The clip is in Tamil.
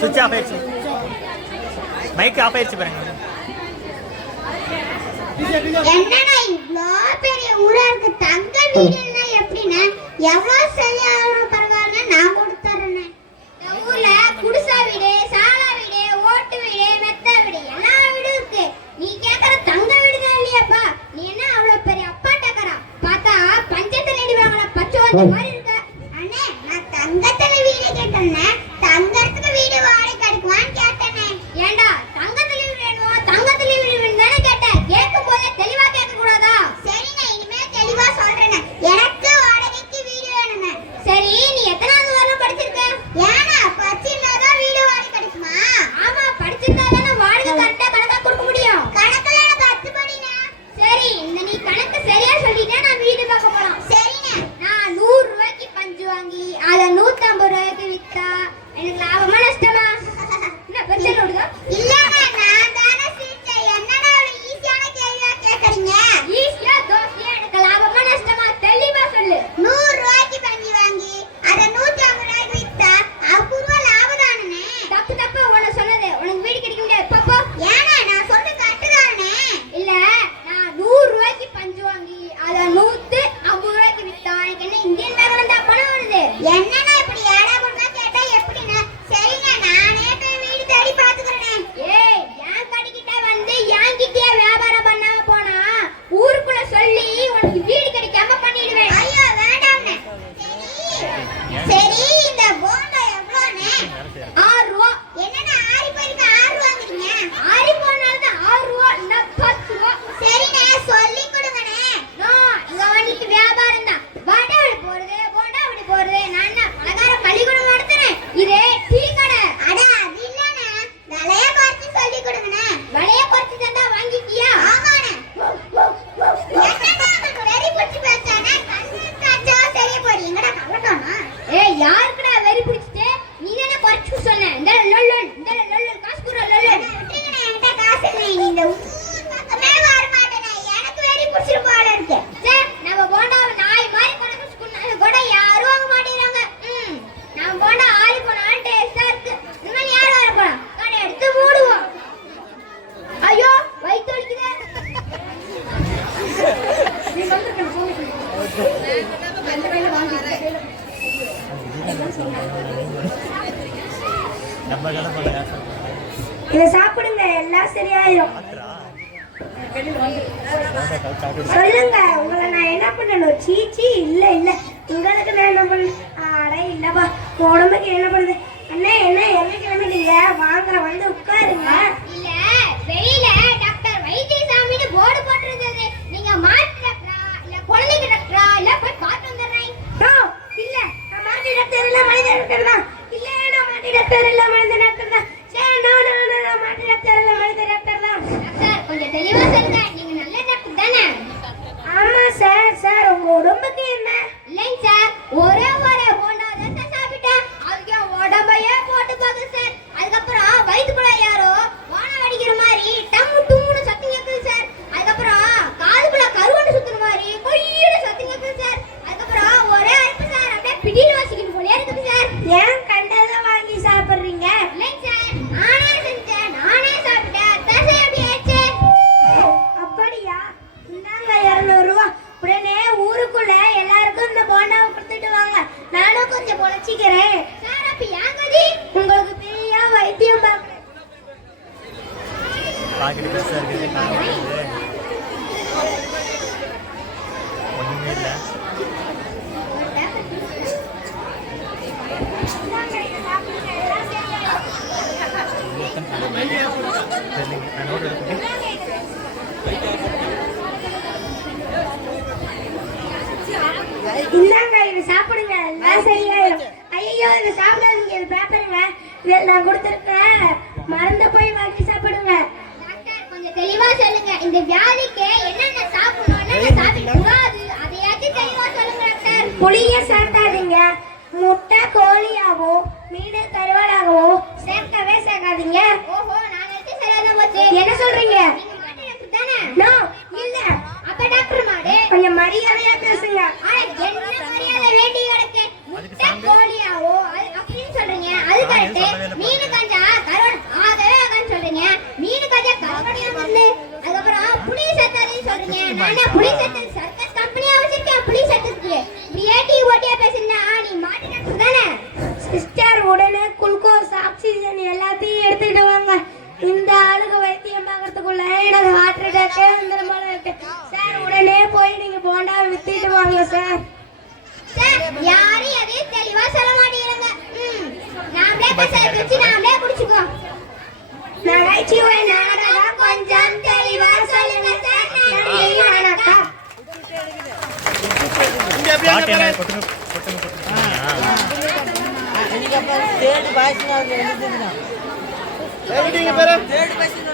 சுவிட்ச் ஆஃப் ஆயிடுச்சு, மைக் ஆஃப் ஆயிடுச்சு பாருங்க. என்னடா இவ்ளோ பெரிய ஊரா இருக்கு, தங்க வீடுன்னா எப்படின்னா எவ்வளவு செலவாகும் பரவாயில்ல நான் கொடுத்துறேன். இந்த ஊர்ல குடிசா வீடு, சாலா வீடு, ஓட்டு வீடு, மெத்த வீடு எல்லா வீடும் இருக்கு. நீ கேக்குற தங்க வீடு தான் இல்லையாப்பா? நீ என்ன அவ்வளவு பெரிய அப்பாட்டக்கறா? பார்த்தா பஞ்சத்துல அடி வாங்கல பச்சை வந்த மாதிரி இருக்க. அண்ணே நான் தங்கத்துல வீடு கேட்டேனே, தங்கத்துக்கு வீடு வாடகை கிடைக்குமான்னு கேட்டேனே. ஏண்டா தங்கத்துல வீடு வேணும், தங்கத்துல வீடு வேணும் தானே கேட்டேன். கேட்கும் போதே தெளிவா கேட்க கூடாதா? சரிண்ணே, இனிமே தெளிவா சொல்றேனே. எனக்கு வாடகைக்கு வீடு வேணும்னே. சரி நீ எத்தனாவது வரலாம் படிச்சிருக்க? ஏனா படிச்சிருந்தாதான் வீடு வாடகை கிடைக்குமா? ஆமா படிச்சிருந்தாதானே வாடகை கரெக்டா கணக்கா கொடுக்க முடியும். கணக்குல எனக்கு அத்துப்படினே. சரி இந்த நீ கணக்கு சரியா சொல்லிட்டே நான் வீடு பார்க்க போலாம். சரிண்ணே. நான் 100 ரூபாய்க்கு பஞ்சு வாங்கி அத 150 ரூபாய்க்கு வித்தா எனக்கு லாபமா நஷ்டமா? என்ன பிரச்சனை ஓடுதா? இல்லங்க நான் தான சிரிச்சேன். என்னடா ஒரு ஈஸியான கேள்வியா கேக்குறீங்க? ஈஸியா தோசியா எனக்கு லாபமா நஷ்டமா தெளிவா சொல்லு. 100 ரூபாய்க்கு பஞ்சு வாங்கி அத 150 ரூபாய்க்கு வித்தா அபூர்வ லாபம் தானே. தப்பு தப்பு உன சொன்னது. உனக்கு வீடு கிடைக்க முடியாது பாப்பா. ஏனா நான் சொல்றது கரெக்ட் தானே? இல்ல நான் 100 ரூபாய்க்கு பஞ்சு வாங்கி அத 150 ரூபாய்க்கு வித்தா எனக்கு என்ன இந்தியன் பேங்க்ல இருந்து பணம் வருது? என்னன்னா இப்படி ஏடா கொண்டா கேட்டா எப்படினா? சரிங்க நானே போய் வீடு தேடி பாத்துக்கறேனே. ஏய் ஏன் கடிக்கிட்ட வந்து ஏன் கிட்டே வியாபாரம் பண்ணாம போனா ஊருக்குள்ள சொல்லி உனக்கு வீடு கிடைக்காம பண்ணிடுவேன். ஐயோ வேண்டாம்னே. சரி இந்த போண்டா எவ்வளவுனே? 6 ரூபாய். என்னன்னா ஆறி போயிருக்கு 6 ரூபாய் வாங்குறீங்க? ஆறி போனால தான் 6 ரூபாய் இல்ல 10 ரூபாய். சரிண்ணே சொல்லி கொடுங்கனே. இங்க வந்துட்டு வியாபாரம் தான். வடை போறது போண்டா அப்படி போறது. நான் என்ன பலகார பள்ளிக்கூடம் நடத்துறேன். இதே டீ கடை. அட அது இல்லனே. விலைய குறைச்சு சொல்லி கொடுங்கனே. விலைய குறைச்சு தந்தா வாங்கிட்டியா? ஆமாண்ணே. என்னடா உங்களுக்கு வெறி பிடிச்சு பேசானே? கண்ணு காச்சா சரியா போறீங்க. எங்கடா கள்ளட்டானா? ஏய் யாருக்குடா வெறி பிடிச்சிட்டே? நீ தானே குறைச்சு சொன்ன. இந்த லொல்லு காசு குற லொல்லு. விட்டுங்கனே என்கிட்ட காசு இல்லை. நீ இந்த ஊர் பக்கமே வர மாட்டேனே. எனக்கு வெறி பிடிச்சிரு போல இருக்கு. சரி நம்ம போண்டாவை நாய் மாதிரி கணக்கு சொன்னா கூட யாரும் வாங்க மாட்டேங்கறாங்க. நம்ம போண்டா ஆளி போனா டேஸ்டா இருக்கு. இனிமே யார் வர போறா? கடை எடுத்து மூடுவோம். ஐயோ வயித்து வலிக்குதே. நீ வந்திருக்க போங்க. அந்த கையில வாங்கிட்டே. நம்ம கடை போலையா? இத சாப்பிடுங்க எல்லாம் சரியாயிரும். சொல்லுங்க உங்களை நான் என்ன பண்ணணும்? சீச்சி இல்ல இல்ல உங்களுக்கு நான் என்ன பண்ண? ஆட இல்லப்பா உடம்புக்கு என்ன பண்ணுது? அண்ணே என்ன எங்க கிளம்பிட்டீங்க? வாங்க வந்து உட்காருங்க. இல்ல வெளியில டாக்டர் வைத்தியசாமின்னு போர்டு போட்டிருந்தது. நீங்க மாட்டு டாக்டரா இல்ல குழந்தைங்க டாக்டரா? இல்ல போய் பார்த்து வந்துடுறேன். இல்ல நான் மாட்டு டாக்டர் இல்ல மனித டாக்டர் தான். இல்ல நான் மாட்டு டாக்டர் இல்ல மனித டாக்டர் தான். சரி நான் மாட்டு டாக்டர் இல்ல மனித டாக்டர் தான். டாக்டர் கொஞ்சம் தெளிவா சொல்லுங்க. நீங்க நல்ல டாக்டர் தானே? ஆமா சார். சார் உங்க உடம்புக்கு என்ன? இல்லைங்க சார் ஒரே போண்டா தான் சார் சாப்பிட்டேன். அதுக்கு உடம்பையே போட்டு பாக்கு சார். அதுக்கப்புறம் வயிற்றுக்குள்ள யாரோ வானம் அடிக்கிற மாதிரி டம்மு டும்முன்னு சத்தம் கேட்குது சார். அதுக்கப்புறம் காதுக்குள்ள கருவாண்டு சுத்துற மாதிரி கொய்யிட சத்தம் கேட்குது சார். அதுக்கப்புறம் ஒரே அரைப்பு சார் அப்படியே பிடியில் வாசிக்கணும் போலே இருக்குது சார். ஏன் கண்டதை வாங்கி சாப்பிடுறீங்க? இல்லைங்க சார் நானே செஞ்சேன் நானே சாப்பிட்டேன். தசை எப்படி ஆச்சு? பாக்கெட் பெருசாக இருக்குது. ஒன்றுமே இல்லை. சரிங்க, நான் நோட் எடுத்துக்கேன். இந்தாங்க இது சாப்பிடுங்க, எல்லாம் சரியாயிடும். ஐயோ இது சாப்பிடாதீங்க, இது பேப்பருங்க. இதில் நான் கொடுத்துருக்கேன், மறந்து போய் வாங்கி சாப்பிடுங்க. டாக்டர் கொஞ்சம் தெளிவா சொல்லுங்க, இந்த வியாதிக்கு என்னென்ன சாப்பிடணும், சாப்பிடக்கூடாது, அதையாச்சும் தெளிவா சொல்லுங்க டாக்டர். புளிய சாப்பிடாதீங்க, முட்டை கோழியாவோ மீன் கருவாடாகவோ சேர்க்கவே சேர்க்காதீங்க. ஓஹோ, நான் நினைச்சு சரியாதான் போச்சு. என்ன சொல்றீங்க? நீங்க மாட்டு டாக்டர் தானே? நோ, இல்ல. அப்ப டாக்டர் மாடு கொஞ்சம் மரியாதையா பேசுங்க. என்ன மரியாதை வேண்டி கிடக்கு? முட்டை கோழியாவோ அப்படின்னு சொல்றீங்க, அது கரெக்ட். மீன் கஞ்சா கருவாடு ஆகவே ஆகான்னு சொல்றீங்க, மீன் கஞ்சா கருவாடியா பண்ணு. அதுக்கப்புறம் புளி சத்தாதுன்னு சொல்றீங்க. நான் புளி சத்து சர்க்கஸ் கம்பெனியா வச்சிருக்கேன். புளி சத்துக்கு பிரியாட்டி ஓட்டியா பேசுனா நீ மாட்டு டாக்டர் தானே? சிஸ்டர் உடனே குளுக்கோஸ் ஆக்சிஜன் எல்லாத்தையும் எடுத்துக்கிட்டு வாங்க. இந்த ஆளுக்கு வைத்தியம் பார்க்கறதுக்குள்ள எனக்கு ஹார்ட் அட்டாக்கே வந்துடும் போல இருக்கு. சார் உடனே போய் நீங்க போண்டா வித்துட்டு வாங்க சார். சார் யாரும் எதையும் தெளிவா சொல்ல மாட்டேங்கிறாங்க. நாமளே கசாய வச்சு நாமளே குடிச்சுக்கோ. நகைச்சுவை நாடகம் கொஞ்சம் தெளிவா சொல்லுங்க சார். நாடகம் பாட்டு என்ன கொட்டுங்க கொட்டுங்க கொட்டுங்க. தேடி பாய்ச்சினா தேடி பாய்ச்சினா